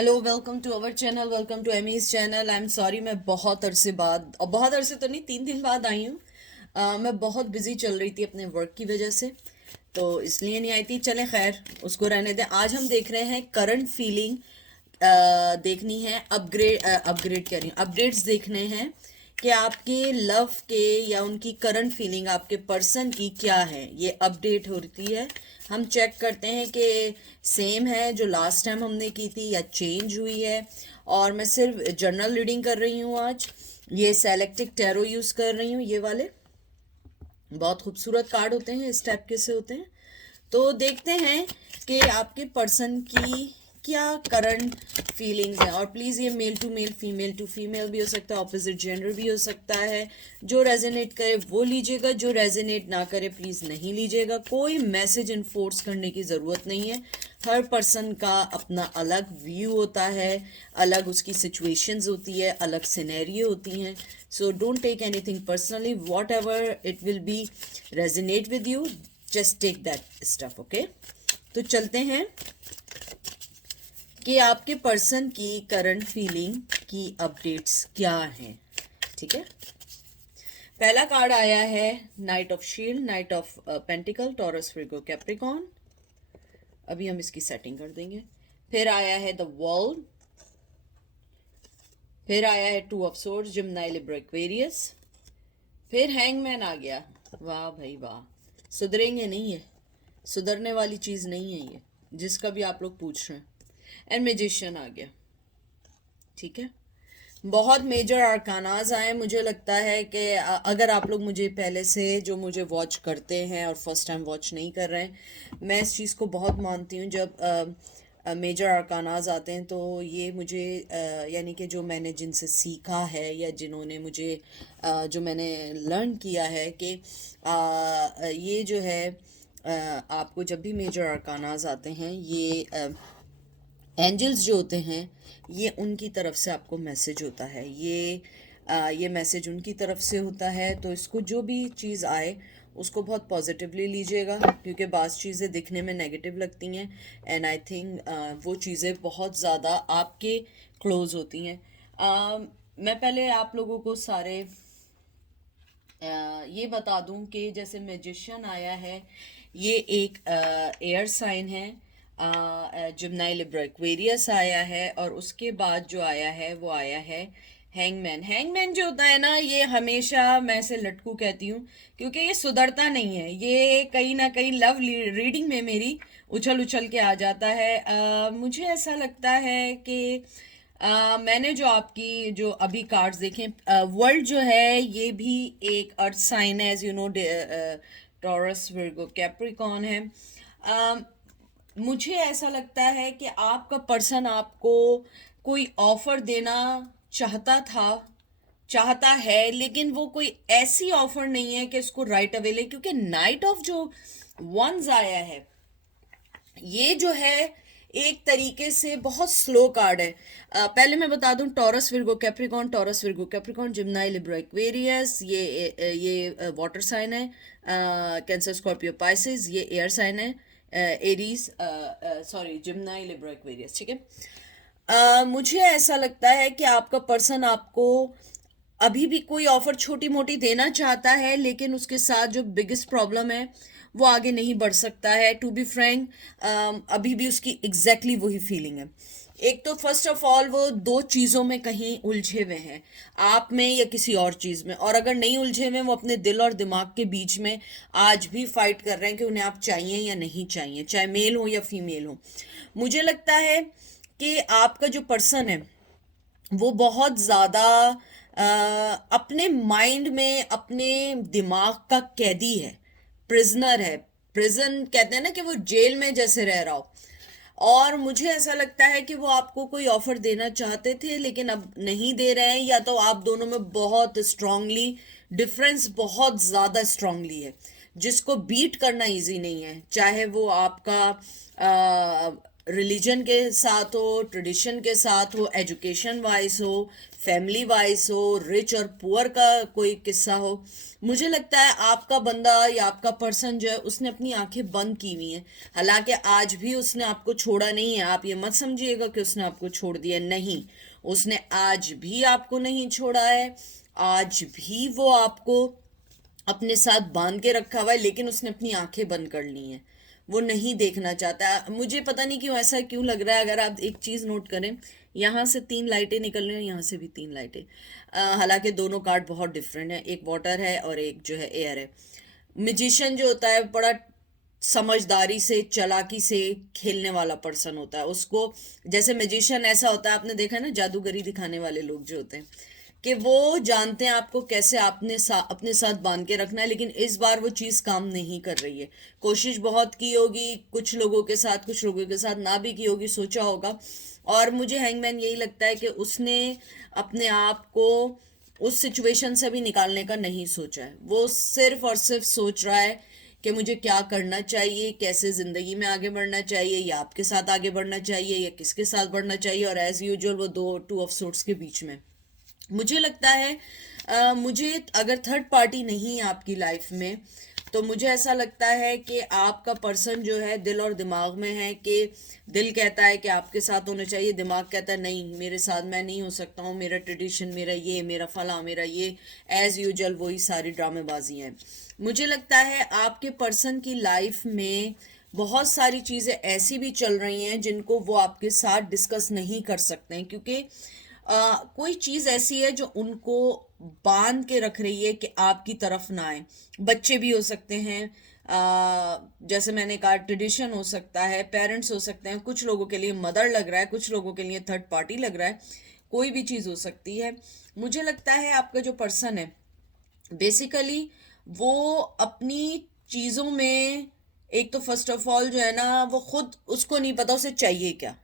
Hello, welcome to our channel, welcome to Amy's channel. I am sorry, मैं बहुत अरसे बाद, और बहुत अरसे तो नहीं, 3 दिन बाद आई हूँ। मैं बहुत बिजी चल रही थी अपने वर्क की वजह से, तो इसलिए नहीं आई थी। चले खैर, उसको रहने दें। आज हम देख रहे हैं करंट फीलिंग, देखनी है। अपग्रेड कह रही हूँ, अपडेट्स देखने हैं कि आपके लव के या उनकी करंट फीलिंग आपके पर्सन की क्या है। ये अपडेट होती है। हम चेक करते हैं कि सेम है जो लास्ट टाइम हमने की थी या चेंज हुई है। और मैं सिर्फ जनरल रीडिंग कर रही हूँ आज। ये सेलेक्टिक टैरो यूज़ कर रही हूँ, ये वाले बहुत खूबसूरत कार्ड होते हैं, इस टाइप के से होते हैं। तो देखते हैं कि आपके पर्सन की क्या करंट फीलिंग्स हैं। और प्लीज़ ये male to male, female to female भी हो सकता है, ऑपोजिट जेंडर भी हो सकता है। जो रेजोनेट करे वो लीजिएगा, जो रेजोनेट ना करे प्लीज़ नहीं लीजिएगा। कोई मैसेज इन्फोर्स करने की ज़रूरत नहीं है। हर पर्सन का अपना अलग व्यू होता है, अलग उसकी सिचुएशंस होती है, अलग सिनेरियो होती हैं। So don't take anything personally, whatever it will be resonate with you, just take that stuff, okay. तो चलते हैं कि आपके पर्सन की करंट फीलिंग की अपडेट्स क्या हैं। ठीक है, पहला कार्ड आया है night of shield, night of pentacle, taurus, Virgo, Capricorn. अभी हम इसकी सेटिंग कर देंगे। फिर आया है द वर्ल्ड। फिर आया है two of swords, Gemini, Libra, Aquarius. फिर हैंगमैन आ गया। वाह भाई वाह, सुधरेंगे नहीं है, सुधरने वाली चीज नहीं है ये, जिसका भी आप लोग पूछ रहे हैं। एंड मैजिशियन आ गया। ठीक है, बहुत मेजर आर्कानाज आए। मुझे लगता है कि अगर आप लोग मुझे पहले से जो मुझे वॉच करते हैं और फर्स्ट टाइम वॉच नहीं कर रहे हैं, मैं इस चीज़ को बहुत मानती हूँ। जब मेजर आर्कानाज आते हैं तो ये मुझे यानी कि जो मैंने जिनसे सीखा है या जिन्होंने मुझे जो मैंने लर्न किया है कि ये जो है आपको जब भी मेजर आर्कानाज आते हैं, ये एंजल्स जो होते हैं, ये उनकी तरफ से आपको मैसेज होता है। ये मैसेज उनकी तरफ से होता है। तो इसको जो भी चीज़ आए उसको बहुत पॉजिटिवली लीजिएगा, क्योंकि बाज़ चीज़ें दिखने में नेगेटिव लगती हैं एंड आई थिंक वो चीज़ें बहुत ज़्यादा आपके क्लोज होती हैं। मैं पहले आप लोगों को सारे ये बता दूं कि जैसे मैजिशियन आया है, ये एक एयर साइन है। जिमिनी, लिब्रा, एक्वेरियस आया है। और उसके बाद जो आया है वो आया है हैंगमैन। हैंगमैन जो होता है ना, ये हमेशा, मैं इसे लटकू कहती हूँ क्योंकि ये सुधरता नहीं है। ये कहीं ना कहीं लव रीडिंग में मेरी उछल उछल के आ जाता है। मुझे ऐसा लगता है कि मैंने जो आपकी जो अभी कार्ड्स देखे, वर्ल्ड जो है ये भी एक अर्थ साइन है, as you know, Taurus, Virgo, Capricorn uh. अ, मुझे ऐसा लगता है कि आपका पर्सन आपको कोई ऑफर देना चाहता था, चाहता है, लेकिन वो कोई ऐसी ऑफर नहीं है कि इसको राइट अवे ले। क्योंकि नाइट ऑफ जो वंस आया है, ये जो है एक तरीके से बहुत स्लो कार्ड है। पहले मैं बता दूं, taurus, Virgo, Capricorn, taurus, Virgo, Capricorn, Gemini, Libra, Aquarius, ये वाटर साइन है। कैंसर, स्कॉर्पियो, पाइसेस, ये एयर साइन है। Aries, sorry, Gemini, Libra, Aquarius. ठीक है, मुझे ऐसा लगता है कि आपका पर्सन आपको अभी भी कोई ऑफर छोटी मोटी देना चाहता है, लेकिन उसके साथ जो बिगेस्ट प्रॉब्लम है वो आगे नहीं बढ़ सकता है। टू बी फ्रैंक, अभी भी उसकी एग्जैक्टली वही फीलिंग है। एक तो फर्स्ट ऑफ ऑल वो दो चीज़ों में कहीं उलझे हुए हैं, आप में या किसी और चीज़ में। और अगर नहीं उलझे हुए, वो अपने दिल और दिमाग के बीच में आज भी फाइट कर रहे हैं कि उन्हें आप चाहिए या नहीं चाहिए, चाहे मेल हो या फीमेल हो। मुझे लगता है कि आपका जो पर्सन है वो बहुत ज़्यादा अपने माइंड में, अपने दिमाग का कैदी है, प्रिजनर है। प्रिजन कहते हैं ना, कि वो जेल में जैसे रह रहा हो। और मुझे ऐसा लगता है कि वो आपको कोई ऑफर देना चाहते थे लेकिन अब नहीं दे रहे हैं, या तो आप दोनों में बहुत स्ट्रांगली डिफरेंस, बहुत ज़्यादा स्ट्रांगली है, जिसको बीट करना इजी नहीं है। चाहे वो आपका रिलीजन के साथ हो, ट्रेडिशन के साथ हो, एजुकेशन वाइज हो, फैमिली वाइज हो, रिच और पुअर का कोई किस्सा हो, मुझे लगता है आपका बंदा या आपका पर्सन जो है उसने अपनी आंखें बंद की हुई हैं। हालांकि आज भी उसने आपको छोड़ा नहीं है, आप ये मत समझिएगा कि उसने आपको छोड़ दिया, नहीं, उसने आज भी आपको नहीं छोड़ा है, आज भी वो आपको अपने साथ बांध के रखा हुआ है, लेकिन उसने अपनी आंखें बंद कर ली हैं, वो नहीं देखना चाहता। मुझे पता नहीं क्यों ऐसा क्यों लग रहा है। अगर आप एक चीज नोट करें, यहाँ से 3 लाइटें निकल रही हैं, यहाँ से भी 3 लाइटें, हालांकि दोनों कार्ड बहुत डिफरेंट है, एक वाटर है और एक जो है एयर है। म्यूजिशियन जो होता है बड़ा समझदारी से, चालाकी से खेलने वाला पर्सन होता है। उसको जैसे म्यूजिशियन ऐसा होता है, आपने देखा है ना, जादूगरी दिखाने वाले लोग जो होते हैं, कि वो जानते हैं आपको कैसे अपने साथ बांध के रखना है, लेकिन इस बार वो चीज काम नहीं कर रही है। कोशिश बहुत की होगी, कुछ लोगों के साथ, कुछ लोगों के साथ ना भी की होगी, सोचा होगा, और मुझे हैंगमैन यही लगता है कि उसने अपने आप को उस सिचुएशन से भी निकालने का नहीं सोचा है। वो सिर्फ और सिर्फ सोच रहा है कि मुझे क्या करना चाहिए, कैसे जिंदगी में आगे बढ़ना चाहिए, या आपके साथ आगे बढ़ना चाहिए या किसके साथ बढ़ना चाहिए, और एज यूजुअल वो दो टू ऑफ सोर्ट्स के बीच में। मुझे लगता है मुझे अगर थर्ड पार्टी नहीं है आपकी लाइफ में, तो मुझे ऐसा लगता है कि आपका पर्सन जो है दिल और दिमाग में है, कि दिल कहता है कि आपके साथ होना चाहिए, दिमाग कहता है नहीं मेरे साथ मैं नहीं हो सकता हूँ, मेरा ट्रेडिशन, मेरा ये, मेरा फला, मेरा ये, एज यूजुअल वही सारी ड्रामेबाजी हैं। मुझे लगता है आपके पर्सन की लाइफ में बहुत सारी चीज़ें ऐसी भी चल रही हैं जिनको वो आपके साथ डिस्कस नहीं कर सकते हैं, क्योंकि कोई चीज ऐसी है जो उनको बांध के रख रही है कि आपकी तरफ ना आए। बच्चे भी हो सकते हैं, जैसे मैंने कहा, ट्रेडिशन हो सकता है, पेरेंट्स हो सकते हैं, कुछ लोगों के लिए मदर लग रहा है, कुछ लोगों के लिए थर्ड पार्टी लग रहा है, कोई भी चीज हो सकती है। मुझे लगता है आपका जो पर्सन है बेसिकली वो अपनी चीजों में, एक तो फर्स्ट ऑफ ऑल जो है ना, वो खुद उसको नहीं पता उसे चाहिए क्या,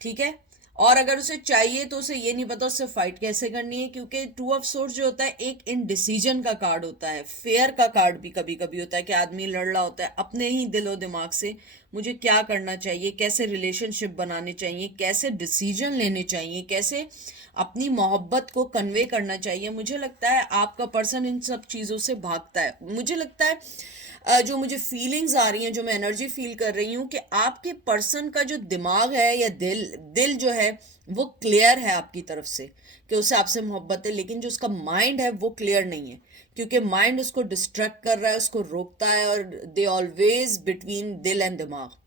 ठीक है, और अगर उसे चाहिए तो उसे ये नहीं पता उससे फाइट कैसे करनी है, क्योंकि टू ऑफ सोर्स जो होता है एक इनडिसीजन का कार्ड होता है, फेयर का कार्ड भी कभी कभी होता है, कि आदमी लड़ रहा होता है अपने ही दिलो दिमाग से, मुझे क्या करना चाहिए, कैसे रिलेशनशिप बनाने चाहिए, कैसे डिसीजन लेने चाहिए, कैसे अपनी मोहब्बत को कन्वे करना चाहिए। मुझे लगता है आपका पर्सन इन सब चीज़ों से भागता है। मुझे लगता है जो मुझे फीलिंग्स आ रही हैं, जो मैं एनर्जी फील कर रही हूँ, कि आपके पर्सन का जो दिमाग है या दिल दिल जो है वो क्लियर है आपकी तरफ से, कि उसे आपसे मोहब्बत है, लेकिन जो उसका माइंड है वो क्लियर नहीं है, क्योंकि माइंड उसको डिस्ट्रैक्ट कर रहा है, उसको रोकता है, और दे ऑलवेज बिटवीन दिल एंड दिमाग।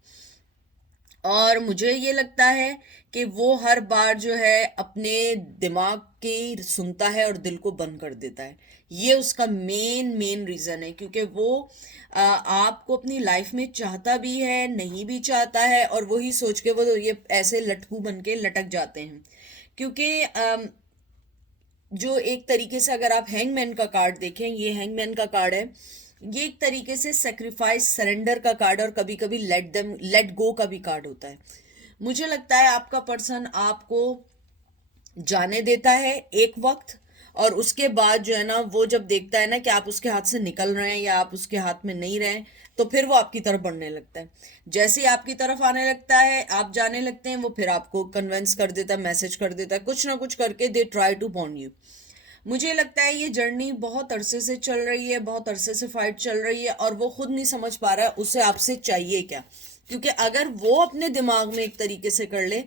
और मुझे ये लगता है कि वो हर बार जो है अपने दिमाग की सुनता है और दिल को बंद कर देता है। ये उसका मेन रीजन है, क्योंकि वो आपको अपनी लाइफ में चाहता भी है, नहीं भी चाहता है, और वही सोच के वो ये ऐसे लटकू बन के लटक जाते हैं। क्योंकि जो एक तरीके से अगर आप हैंगमैन का कार्ड देखें, ये हैंगमैन का कार्ड है, ये एक तरीके से सेक्रीफाइस, सरेंडर का कार्ड, और कभी कभी लेट गो का भी कार्ड होता है। मुझे लगता है आपका पर्सन आपको जाने देता है एक वक्त, और उसके बाद जो है ना, वो जब देखता है ना कि आप उसके हाथ से निकल रहे हैं या आप उसके हाथ में नहीं रहे, तो फिर वो आपकी तरफ बढ़ने लगता है। जैसे ही आपकी तरफ आने लगता है, आप जाने लगते हैं, वो फिर आपको कन्विंस कर देता है, मैसेज कर देता है, कुछ ना कुछ करके they try to bond you. मुझे लगता है ये जर्नी बहुत अरसे से चल रही है, बहुत अरसे से फाइट चल रही है, और वो खुद नहीं समझ पा रहा है उसे आपसे चाहिए क्या। क्योंकि अगर वो अपने दिमाग में एक तरीके से कर ले,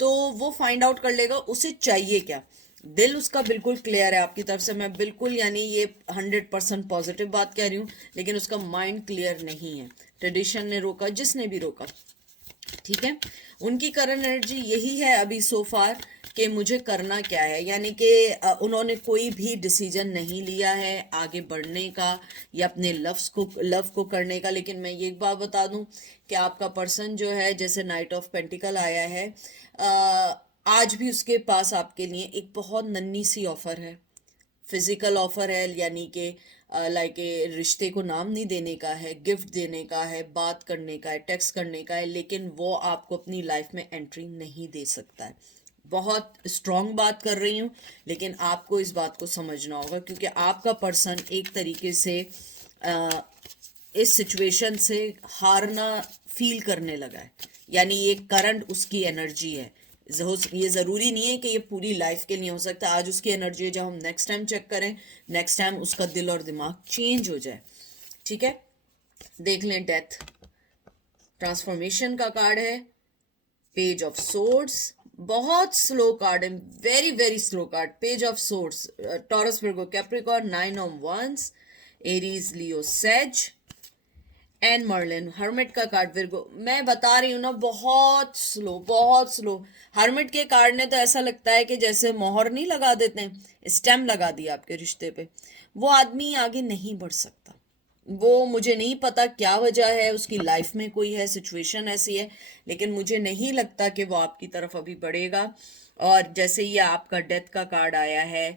तो वो फाइंड आउट कर लेगा उसे चाहिए क्या। दिल उसका बिल्कुल क्लियर है आपकी तरफ से, मैं बिल्कुल यानी ये 100% पॉजिटिव बात कह रही हूँ, लेकिन उसका माइंड क्लियर नहीं है। ट्रेडिशन ने रोका, जिसने भी रोका, ठीक है, उनकी करंट एनर्जी यही है अभी सो फार, कि मुझे करना क्या है, यानी कि उन्होंने कोई भी डिसीजन नहीं लिया है आगे बढ़ने का या अपने लव को करने का। लेकिन मैं ये एक बात बता दूं कि आपका पर्सन जो है, जैसे नाइट ऑफ पेंटिकल आया है, आज भी उसके पास आपके लिए एक बहुत नन्ही सी ऑफर है, फिजिकल ऑफर है, यानी कि लाइक रिश्ते को नाम नहीं देने का है, गिफ्ट देने का है, बात करने का है, टेक्स्ट करने का है, लेकिन वो आपको अपनी लाइफ में एंट्री नहीं दे सकता है। बहुत स्ट्रांग बात कर रही हूँ, लेकिन आपको इस बात को समझना होगा, क्योंकि आपका पर्सन एक तरीके से इस सिचुएशन से हारना फील करने लगा है, यानी ये करंट उसकी एनर्जी है। ये ज़रूरी नहीं है कि ये पूरी लाइफ के लिए हो सकता है। आज उसकी एनर्जी है, जब हम नेक्स्ट टाइम चेक करें, नेक्स्ट टाइम उसका दिल और दिमाग चेंज हो जाए। ठीक है, देख लें। डेथ ट्रांसफॉर्मेशन का कार्ड है, पेज ऑफ सोर्ड्स, बहुत स्लो कार्ड है, very very slow card. Page of swords, Taurus Virgo Capricorn, 9 of wands, Aries Leo sage and Merlin. Hermit का कार्ड विर्गो, मैं बता रही हूँ ना, बहुत स्लो, बहुत स्लो। हर्मिट के कार्ड ने तो ऐसा लगता है कि जैसे मोहर नहीं लगा देते हैं, स्टैम्प लगा दिया आपके रिश्ते पे। वो आदमी आगे नहीं बढ़ सकता। वो, मुझे नहीं पता क्या वजह है, उसकी लाइफ में कोई है, सिचुएशन ऐसी है, लेकिन मुझे नहीं लगता कि वो आपकी तरफ अभी बढ़ेगा। और जैसे ये आपका डेथ का कार्ड आया है,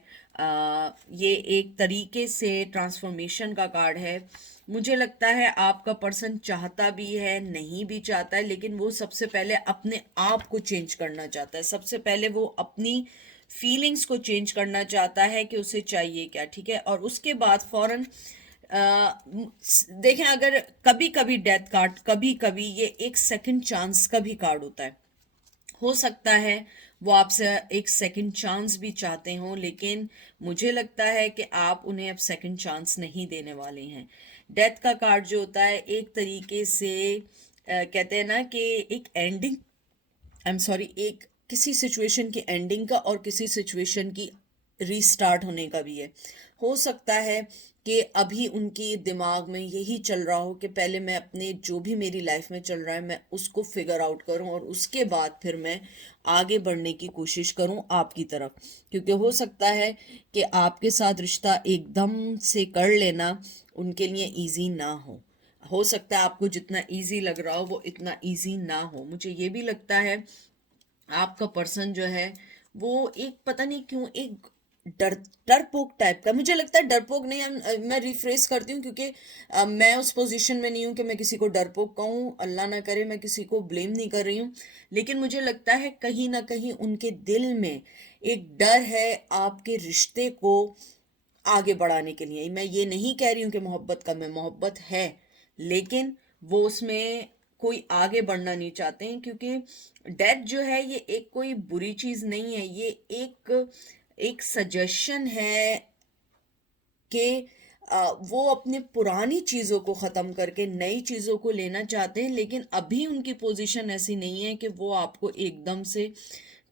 ये एक तरीके से ट्रांसफॉर्मेशन का कार्ड है। मुझे लगता है आपका पर्सन चाहता भी है, नहीं भी चाहता है, लेकिन वो सबसे पहले अपने आप को चेंज करना चाहता है। सबसे पहले वो अपनी फीलिंग्स को चेंज करना चाहता है कि उसे चाहिए क्या। ठीक है, और उसके बाद फौरन देखें, अगर कभी कभी डेथ कार्ड, कभी कभी ये एक सेकंड चांस का भी कार्ड होता है। हो सकता है वो आपसे एक सेकंड चांस भी चाहते हों, लेकिन मुझे लगता है कि आप उन्हें अब सेकंड चांस नहीं देने वाले हैं। डेथ का कार्ड जो होता है, एक तरीके से कहते हैं ना कि एक एंडिंग, आई एम सॉरी, एक किसी सिचुएशन की एंडिंग का और किसी सिचुएशन की रीस्टार्ट होने का भी है। हो सकता है कि अभी उनके दिमाग में यही चल रहा हो कि पहले मैं अपने जो भी मेरी लाइफ में चल रहा है मैं उसको फिगर आउट करूं, और उसके बाद फिर मैं आगे बढ़ने की कोशिश करूं आपकी तरफ। क्योंकि हो सकता है कि आपके साथ रिश्ता एकदम से कर लेना उनके लिए ईजी ना हो सकता है आपको जितना इजी लग रहा हो वो इतना इजी ना हो। मुझे ये भी लगता है आपका पर्सन जो है वो एक, पता नहीं क्यों, एक डरपोक टाइप का, मुझे लगता है डरपोक नहीं, मैं रिफ्रेश करती हूँ, क्योंकि मैं उस पोजीशन में नहीं हूँ कि मैं किसी को डरपोक कहूँ, अल्लाह ना करे, मैं किसी को ब्लेम नहीं कर रही हूँ, लेकिन मुझे लगता है कहीं ना कहीं उनके दिल में एक डर है आपके रिश्ते को आगे बढ़ाने के लिए। मैं ये नहीं कह रही हूँ कि मोहब्बत कम है, मोहब्बत है, लेकिन वो उसमें कोई आगे बढ़ना नहीं चाहते हैं, क्योंकि डेथ जो है ये एक कोई बुरी चीज नहीं है, ये एक एक सजेशन है कि वो अपनी पुरानी चीज़ों को ख़त्म करके नई चीज़ों को लेना चाहते हैं, लेकिन अभी उनकी पोजीशन ऐसी नहीं है कि वो आपको एकदम से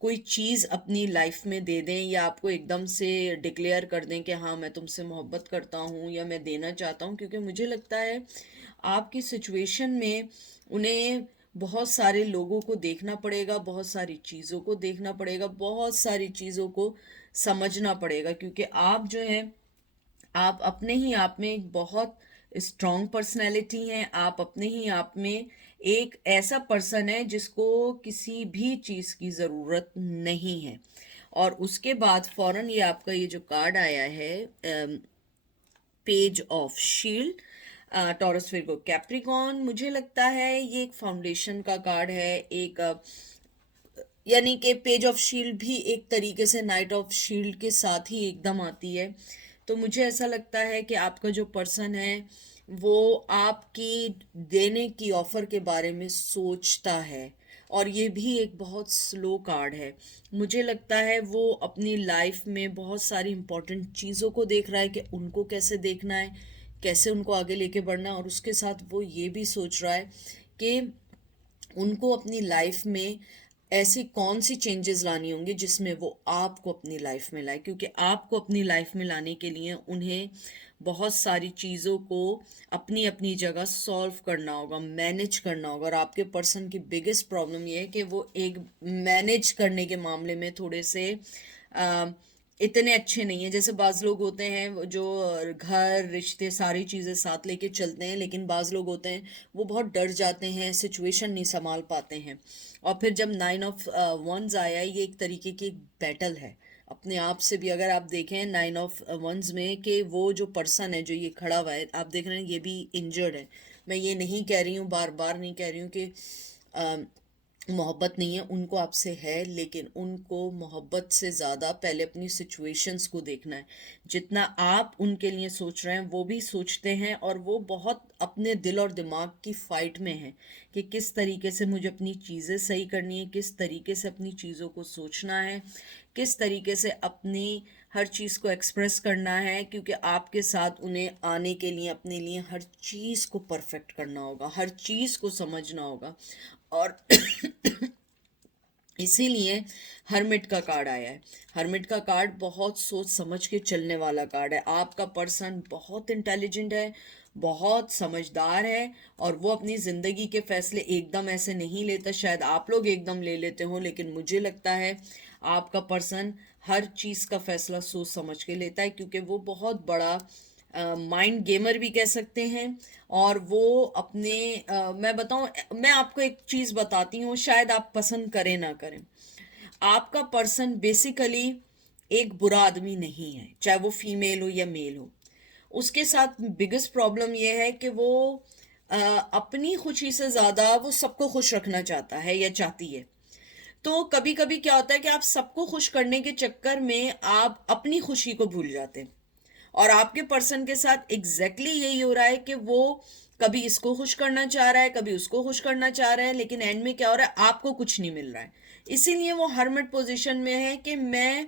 कोई चीज़ अपनी लाइफ में दे दें, या आपको एकदम से डिक्लेयर कर दें कि हाँ मैं तुमसे मोहब्बत करता हूँ या मैं देना चाहता हूँ। क्योंकि मुझे लगता है आपकी सिचुएशन में उन्हें बहुत सारे लोगों को देखना पड़ेगा, बहुत सारी चीज़ों को देखना पड़ेगा, बहुत सारी चीज़ों को समझना पड़ेगा, क्योंकि आप जो हैं, आप अपने ही आप में एक बहुत स्ट्रॉन्ग पर्सनैलिटी हैं। आप अपने ही आप में एक ऐसा पर्सन है जिसको किसी भी चीज़ की ज़रूरत नहीं है। और उसके बाद फौरन ये आपका ये जो कार्ड आया है, page of shield, taurus Virgo Capricorn, मुझे लगता है ये एक फाउंडेशन का कार्ड है। एक यानी कि पेज ऑफ शील्ड भी एक तरीके से नाइट ऑफ शील्ड के साथ ही एकदम आती है। तो मुझे ऐसा लगता है कि आपका जो पर्सन है वो आपकी देने की ऑफर के बारे में सोचता है, और ये भी एक बहुत स्लो कार्ड है। मुझे लगता है वो अपनी लाइफ में बहुत सारी इंपॉर्टेंट चीज़ों को देख रहा है कि उनको कैसे देखना है, कैसे उनको आगे लेके बढ़ना है, और उसके साथ वो ये भी सोच रहा है कि उनको अपनी लाइफ में ऐसी कौन सी चेंजेस लानी होंगी जिसमें वो आपको अपनी लाइफ में लाए। क्योंकि आपको अपनी लाइफ में लाने के लिए उन्हें बहुत सारी चीज़ों को अपनी अपनी जगह सॉल्व करना होगा, मैनेज करना होगा। और आपके पर्सन की बिगेस्ट प्रॉब्लम ये है कि वो एक मैनेज करने के मामले में थोड़े से इतने अच्छे नहीं है। जैसे बाज़ लोग होते हैं जो घर, रिश्ते, सारी चीज़ें साथ लेके चलते हैं, लेकिन बाज़ लोग होते हैं वो बहुत डर जाते हैं, सिचुएशन नहीं संभाल पाते हैं। और फिर जब 9 ऑफ वंस आया है, ये एक तरीके की एक बैटल है अपने आप से भी। अगर आप देखें 9 ऑफ वंस में कि वो जो पर्सन है जो ये खड़ा हुआ है, आप देख रहे हैं ये भी इंजर्ड है। मैं ये नहीं कह रही हूँ, बार बार नहीं कह रही हूँ कि मोहब्बत नहीं है, उनको आपसे है, लेकिन उनको मोहब्बत से ज़्यादा पहले अपनी सिचुएशंस को देखना है। जितना आप उनके लिए सोच रहे हैं वो भी सोचते हैं, और वो बहुत अपने दिल और दिमाग की फाइट में है कि किस तरीके से मुझे अपनी चीज़ें सही करनी है, किस तरीके से अपनी चीज़ों को सोचना है, किस तरीके से अपनी हर चीज़ को एक्सप्रेस करना है, क्योंकि आपके साथ उन्हें आने के लिए अपने लिए हर चीज़ को परफेक्ट करना होगा, हर चीज़ को समझना होगा। और इसीलिए हर्मिट का कार्ड आया है। हर्मिट का कार्ड बहुत सोच समझ के चलने वाला कार्ड है। आपका पर्सन बहुत इंटेलिजेंट है, बहुत समझदार है, और वो अपनी ज़िंदगी के फैसले एकदम ऐसे नहीं लेता। शायद आप लोग एकदम ले लेते हो, लेकिन मुझे लगता है आपका पर्सन हर चीज़ का फैसला सोच समझ के लेता है, क्योंकि वो बहुत बड़ा माइंड गेमर भी कह सकते हैं। और वो अपने मैं बताऊं, मैं आपको एक चीज़ बताती हूँ, शायद आप पसंद करें ना करें। आपका पर्सन बेसिकली एक बुरा आदमी नहीं है, चाहे वो फीमेल हो या मेल हो। उसके साथ बिगेस्ट प्रॉब्लम ये है कि वो अपनी खुशी से ज़्यादा वो सबको खुश रखना चाहता है या चाहती है। तो कभी कभी क्या होता है कि आप सबको खुश करने के चक्कर में आप अपनी खुशी को भूल जाते हैं। और आपके पर्सन के साथ एग्जैक्टली यही हो रहा है कि वो कभी इसको खुश करना चाह रहा है, कभी उसको खुश करना चाह रहा है, लेकिन एंड में क्या हो रहा है, आपको कुछ नहीं मिल रहा है। इसीलिए वो हर्मिट पोजीशन में है कि मैं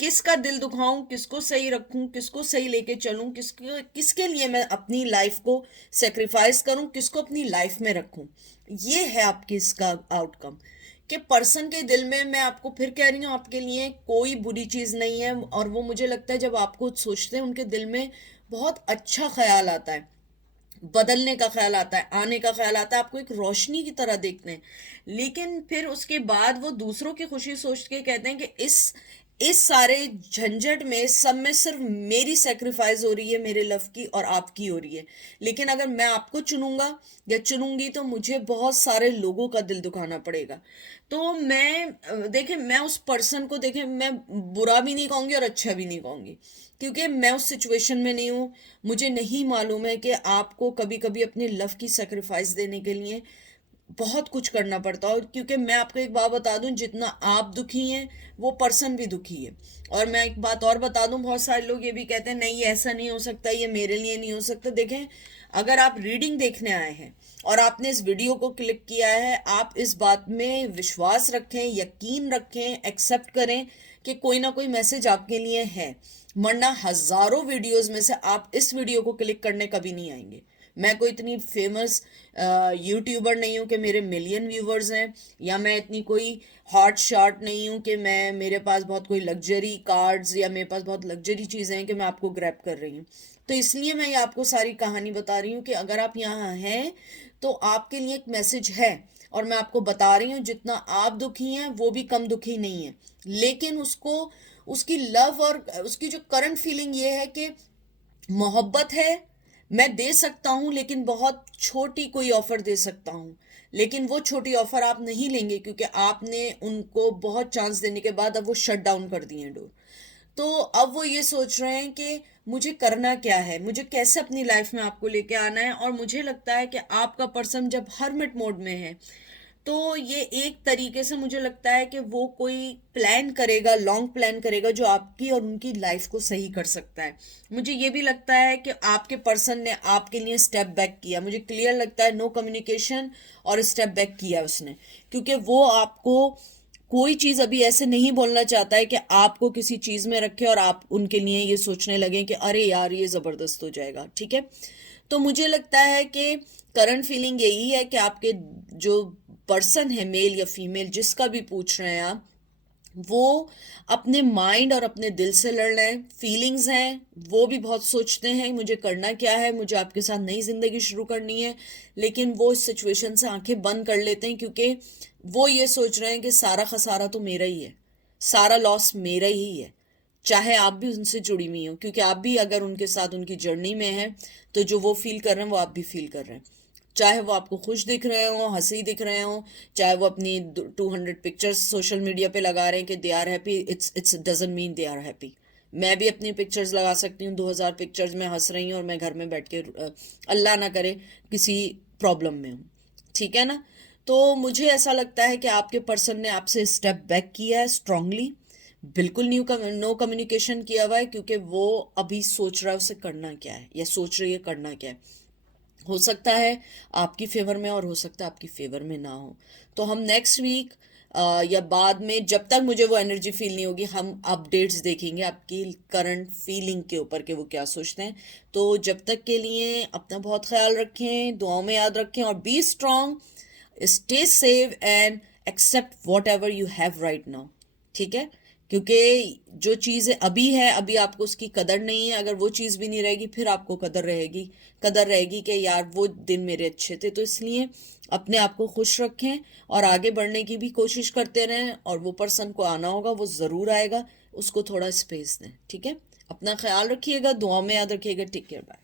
किसका दिल दुखाऊं, किसको सही रखूं, किसको सही लेके चलूं, किसके लिए मैं अपनी लाइफ को सेक्रीफाइस करूं, किसको अपनी लाइफ में रखूं। ये है आपकी इसका आउटकम, कि पर्सन के दिल में, मैं आपको फिर कह रही हूँ, आपके लिए कोई बुरी चीज़ नहीं है। और वो मुझे लगता है जब आपको सोचते हैं उनके दिल में बहुत अच्छा ख्याल आता है, बदलने का ख्याल आता है, आने का ख्याल आता है, आपको एक रोशनी की तरह देखते हैं। लेकिन फिर उसके बाद वो दूसरों की खुशी सोच के कहते हैं कि इस सारे झंझट में सब में सिर्फ मेरी सेक्रीफाइस हो रही है, मेरे लव की और आपकी हो रही है। लेकिन अगर मैं आपको चुनूंगा या चुनूंगी तो मुझे बहुत सारे लोगों का दिल दुखाना पड़ेगा। तो मैं देखें, मैं उस पर्सन को, देखें, मैं बुरा भी नहीं कहूंगी और अच्छा भी नहीं कहूंगी, क्योंकि मैं उस सिचुएशन में नहीं हूँ। मुझे नहीं मालूम है कि आपको कभी कभी अपने लव की सेक्रीफाइस देने के लिए बहुत कुछ करना पड़ता है। क्योंकि मैं आपको एक बात बता दूं, जितना आप दुखी हैं वो पर्सन भी दुखी है। और मैं एक बात और बता दूं, बहुत सारे लोग ये भी कहते हैं नहीं ऐसा नहीं हो सकता, ये मेरे लिए नहीं हो सकता। देखें, अगर आप रीडिंग देखने आए हैं और आपने इस वीडियो को क्लिक किया है, आप इस बात में विश्वास रखें, यकीन रखें, एक्सेप्ट करें कि कोई ना कोई मैसेज आपके लिए है। वरना हजारों वीडियोस में से आप इस वीडियो को क्लिक करने कभी नहीं आएंगे। मैं कोई इतनी फेमस यूट्यूबर नहीं हूँ कि मेरे मिलियन व्यूवर्स हैं, या मैं इतनी कोई हॉट शॉट नहीं हूँ कि मैं, मेरे पास बहुत कोई लग्जरी कार्ड्स या मेरे पास बहुत लग्जरी चीज़ें हैं कि मैं आपको ग्रैब कर रही हूँ। तो इसलिए मैं ये आपको सारी कहानी बता रही हूँ कि अगर आप यहाँ हैं तो आपके लिए एक मैसेज है। और मैं आपको बता रही हूँ, जितना आप दुखी हैं वो भी कम दुखी नहीं है। लेकिन उसको, उसकी लव और उसकी जो करंट फीलिंग ये है कि मोहब्बत है, मैं दे सकता हूं, लेकिन बहुत छोटी कोई ऑफर दे सकता हूं। लेकिन वो छोटी ऑफर आप नहीं लेंगे, क्योंकि आपने उनको बहुत चांस देने के बाद अब वो शट डाउन कर दिए डोर। तो अब वो ये सोच रहे हैं कि मुझे करना क्या है, मुझे कैसे अपनी लाइफ में आपको लेके आना है। और मुझे लगता है कि आपका पर्सन जब हर्मिट मोड में है, तो ये एक तरीके से मुझे लगता है कि वो कोई प्लान करेगा, लॉन्ग प्लान करेगा, जो आपकी और उनकी लाइफ को सही कर सकता है। मुझे ये भी लगता है कि आपके पर्सन ने आपके लिए स्टेप बैक किया, मुझे क्लियर लगता है, नो कम्युनिकेशन और स्टेप बैक किया उसने, क्योंकि वो आपको कोई चीज़ अभी ऐसे नहीं बोलना चाहता है कि आपको किसी चीज़ में रखे और आप उनके लिए ये सोचने लगे कि अरे यार ये ज़बरदस्त हो जाएगा, ठीक है। तो मुझे लगता है कि करंट फीलिंग यही है कि आपके जो पर्सन है, मेल या फीमेल, जिसका भी पूछ रहे हैं आप, वो अपने माइंड और अपने दिल से लड़ रहे हैं। फीलिंग्स हैं, वो भी बहुत सोचते हैं मुझे करना क्या है, मुझे आपके साथ नई जिंदगी शुरू करनी है। लेकिन वो इस सिचुएशन से आंखें बंद कर लेते हैं, क्योंकि वो ये सोच रहे हैं कि सारा खसारा तो मेरा ही है, सारा लॉस मेरा ही है। चाहे आप भी उनसे जुड़ी हुई हो, क्योंकि आप भी अगर उनके साथ उनकी जर्नी में हैं तो जो वो फील कर रहे हैं वो आप भी फील कर रहे हैं। चाहे वो आपको खुश दिख रहे हो, हंसी दिख रहे हो, चाहे वो अपनी 200 पिक्चर्स सोशल मीडिया पे लगा रहे हैं कि they are happy, it's doesn't mean they are happy. मैं भी अपनी पिक्चर्स लगा सकती हूँ, 2000 पिक्चर्स में हंस रही हूँ, और मैं घर में बैठ के अल्लाह ना करे किसी प्रॉब्लम में हूँ, ठीक है ना। तो मुझे ऐसा लगता है कि आपके पर्सन ने आपसे स्टेप बैक किया है स्ट्रांगली, बिल्कुल नो कम्युनिकेशन किया हुआ है, क्योंकि वो अभी सोच रहा है उसे करना क्या है या सोच रही है करना क्या है। हो सकता है आपकी फेवर में और हो सकता है आपकी फेवर में ना हो। तो हम नेक्स्ट वीक या बाद में, जब तक मुझे वो एनर्जी फील नहीं होगी, हम अपडेट्स देखेंगे आपकी करंट फीलिंग के ऊपर कि वो क्या सोचते हैं। तो जब तक के लिए अपना बहुत ख्याल रखें, दुआओं में याद रखें, और be strong, stay safe and accept whatever you have right now. ठीक है, क्योंकि जो चीज़ अभी है, अभी आपको उसकी कदर नहीं है। अगर वो चीज़ भी नहीं रहेगी फिर आपको कदर रहेगी कि यार वो दिन मेरे अच्छे थे। तो इसलिए अपने आप को खुश रखें और आगे बढ़ने की भी कोशिश करते रहें, और वो पर्सन को आना होगा, वो ज़रूर आएगा, उसको थोड़ा स्पेस दें। ठीक है, अपना ख्याल रखिएगा, दुआ में याद रखिएगा। Take care, bye.